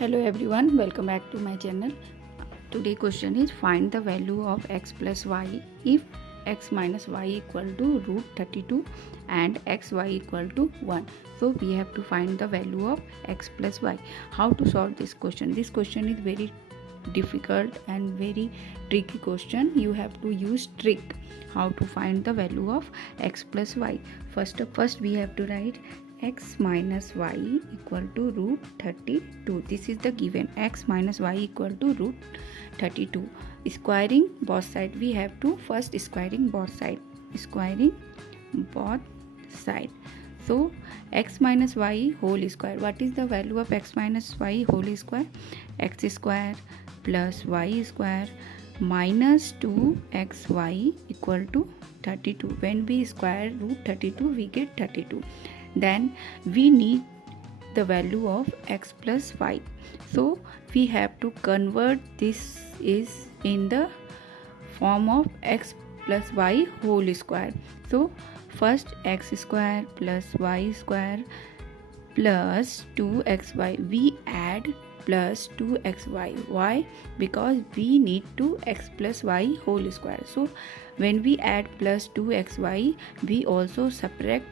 Hello everyone, welcome back to my channel. Today question is find the value of x plus y if x minus y equal to root 32 and xy equal to 1. So we have to find the value of x plus y. How to solve this question? This question is very difficult and very tricky question. You have to use trick how to find the value of x plus y. First we have to write x minus y equal to root 32. This is the given. X minus y equal to root 32. Squaring both side, we have to first squaring both side. So x minus y whole square. What is the value of x minus y whole square? X square plus y square minus 2xy equal to 32. When we square root 32, we get 32. Then we need the value of x plus y. So we have to convert this is in the form of x plus y whole square. So first x square plus y square plus 2xy, we add plus 2xy. Why? Because we need to x plus y whole square. So when we add plus 2xy, we also subtract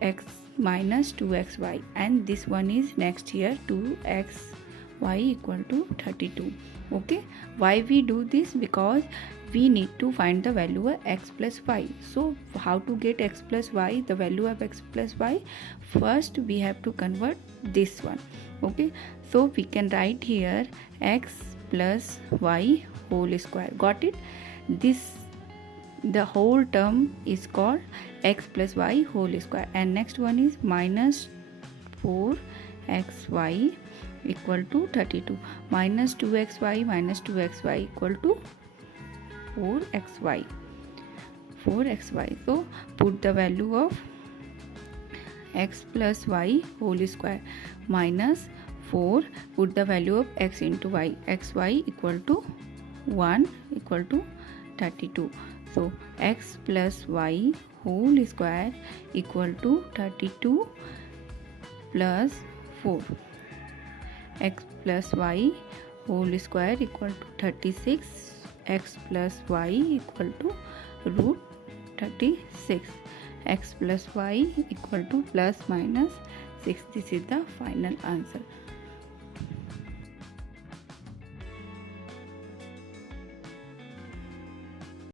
x minus 2xy, and this one is next here 2xy equal to 32. Okay, why we do this? Because we need to find the value of x plus y. So how to get x plus y, the value of x plus y? First we have to convert this one. Okay, so we can write here x plus y whole square. Got it? The whole term is called x plus y whole square, and next one is minus 4xy equal to 32. Minus 2xy equal to 4xy. So put the value of x plus y whole square minus 4, put the value of x into y. Xy equal to 1 equal to 32. So x plus y whole square equal to 32 plus 4. X plus y whole square equal to 36. X plus y equal to root 36. X plus y equal to plus minus 6. This is the final answer.